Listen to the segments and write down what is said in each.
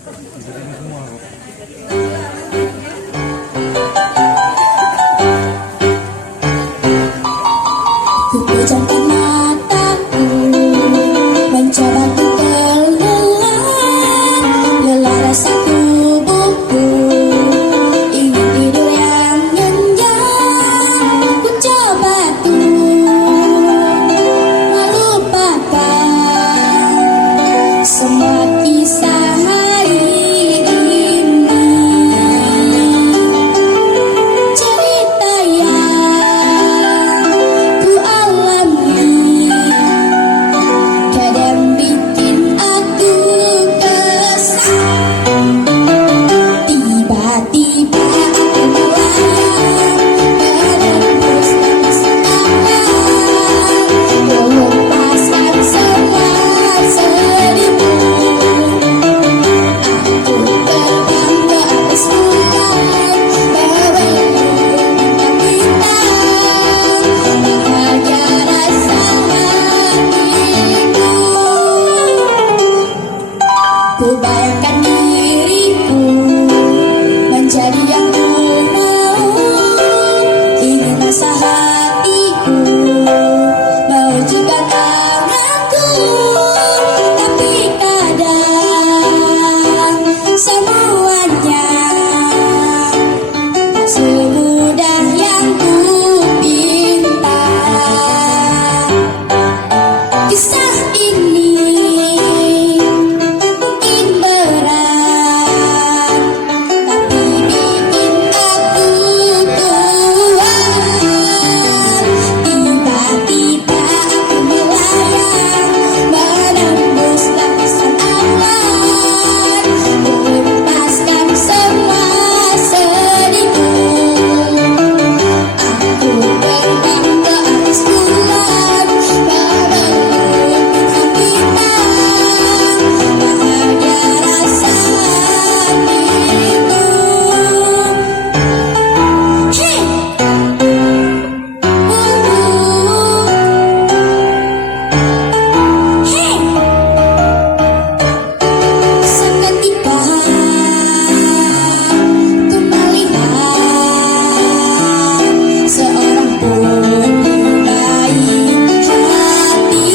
Ku pejamkan mataku, mencoba ku lelah rasa tubuhku, ingin tidur yang nyenyak. Ku coba melupakan semua kisah hari ini, cerita yang ku alami kadang bikin aku kesal. Tiba-tiba aku melayang menembus langit awan, melepaskan semua sedihku. Aku terbang ke atas bulan, membelung bintang-bintang, bahagia rasa hatiku. Ku bayangkan diriku menjadi yang ku mau, ingin rasa hatiku mewujudkan anganku. Tapi kadang semuanya tak semudah yang ku pinta. Kisah ini mungkin berat, tapi bikin aku kuat. Tiba-tiba aku melayang menembus lapisan awan, melepaskan semua sedihku. Aku terbang ke atas bulan, membelung bintang-bintang, bahagia rasa hatiku. Hey! Hey! Seketika ku melihat seorang pemuda baik hati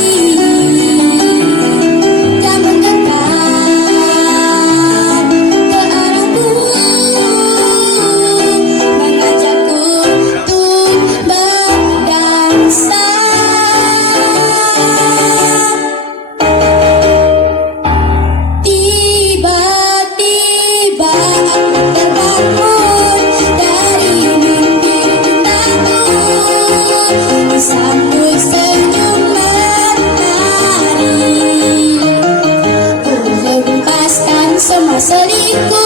yang mendekat ke arahku, mengajakku untuk berdansa. Tiba-tiba aku terbangun dari mimpi indaku, disambut senyum matahari. Ku lepaskan semua sedihku.